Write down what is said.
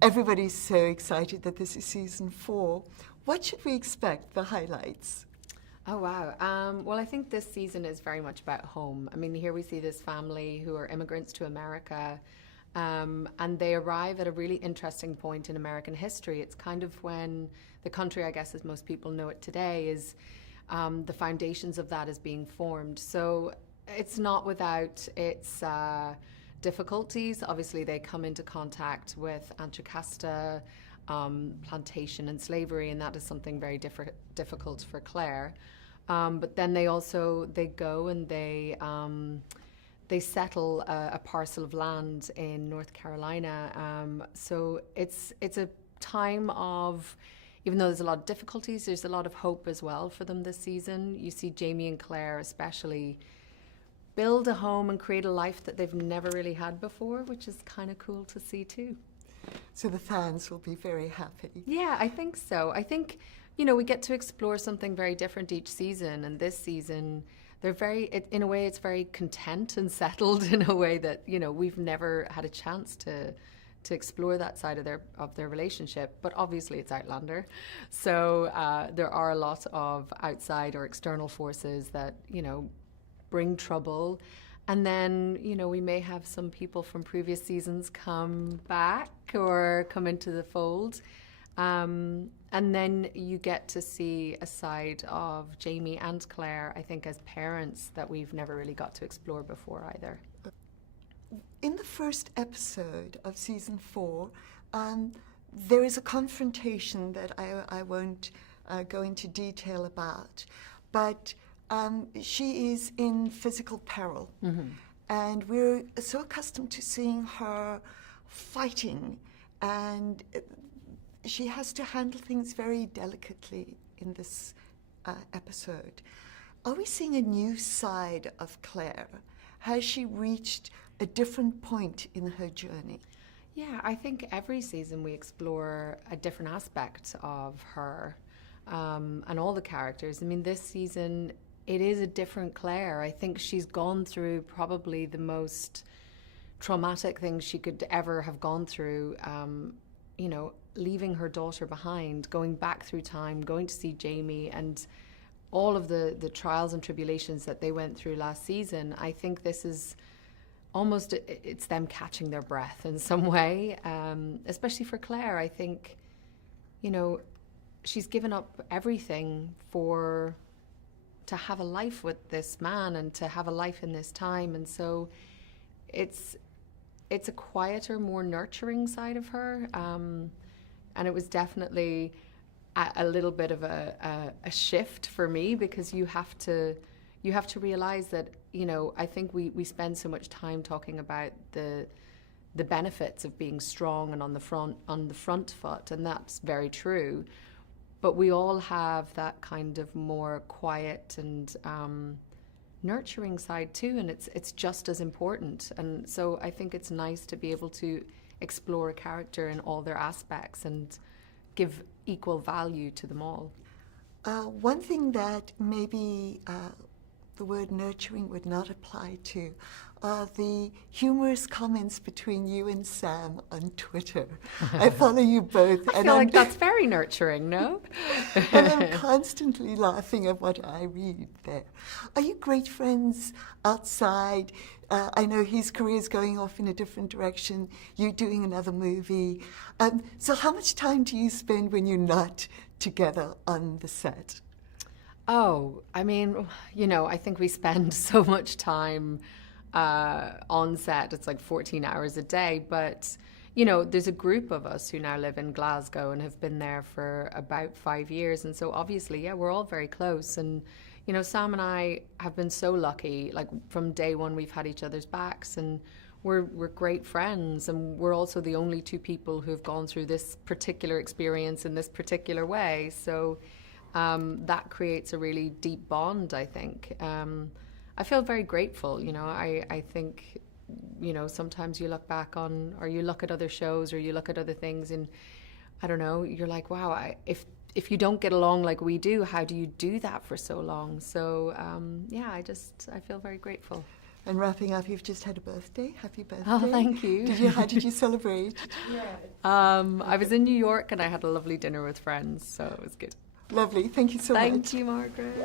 everybody's so excited that this is season 4. What should we expect, the highlights? Oh, wow. Well, I think this season is very much about home. I mean, here we see this family who are immigrants to America, and they arrive at a really interesting point in American history. It's kind of when the country, I guess, as most people know it today, is the foundations of that is being formed. So it's not without its difficulties. Obviously, they come into contact with Antitrust, plantation and slavery, and that is something very difficult for Claire. But then they go and they settle a parcel of land in North Carolina. So it's a time of, even though there's a lot of difficulties, there's a lot of hope as well for them this season. You see Jamie and Claire especially build a home and create a life that they've never really had before, which is kind of cool to see too. So the fans will be very happy. Yeah, I think so. I think, we get to explore something very different each season, and this season they're in a way it's very content and settled in a way that, we've never had a chance to explore that side of their relationship. But obviously it's Outlander, so there are a lot of outside or external forces that bring trouble. And then, we may have some people from previous seasons come back or come into the fold. And then you get to see a side of Jamie and Claire, I think, as parents that we've never really got to explore before either. In the first episode of season 4, there is a confrontation that I won't go into detail about, but she is in physical peril. Mm-hmm. And we're so accustomed to seeing her fighting, and she has to handle things very delicately in this episode. Are we seeing a new side of Claire? Has she reached a different point in her journey? Yeah, I think every season we explore a different aspect of her and all the characters. I mean, this season it is a different Claire. I think she's gone through probably the most traumatic thing she could ever have gone through, leaving her daughter behind, going back through time, going to see Jamie, and all of the trials and tribulations that they went through last season. I think this is almost, it's them catching their breath in some way, especially for Claire. I think, she's given up everything to have a life with this man and to have a life in this time. And so it's a quieter, more nurturing side of her. And it was definitely a little bit of a shift for me, because you have to realize that, I think we spend so much time talking about the benefits of being strong and on the front foot, and that's very true. But we all have that kind of more quiet and nurturing side too, and it's just as important. And so I think it's nice to be able to explore a character in all their aspects and give equal value to them all. One thing that maybe the word nurturing would not apply to are the humorous comments between you and Sam on Twitter. I follow you both. I feel like that's very nurturing, no? And I'm constantly laughing at what I read there. Are you great friends outside? I know his career is going off in a different direction. You're doing another movie. So how much time do you spend when you're not together on the set? Oh, I mean, I think we spend so much time on set. It's like 14 hours a day. But, there's a group of us who now live in Glasgow and have been there for about 5 years. And so obviously, yeah, we're all very close. And, Sam and I have been so lucky. Like from day one, we've had each other's backs, and we're great friends. And we're also the only two people who have gone through this particular experience in this particular way. So that creates a really deep bond, I think. I feel very grateful. I think, sometimes you look back on, or you look at other shows, or you look at other things, and I don't know, you're like, wow, if you don't get along like we do, how do you do that for so long? So, I feel very grateful. And wrapping up, you've just had a birthday. Happy birthday. Oh, thank you. How did you celebrate? I was in New York and I had a lovely dinner with friends, so it was good. Lovely. Thank you so much. Thank you, Margaret.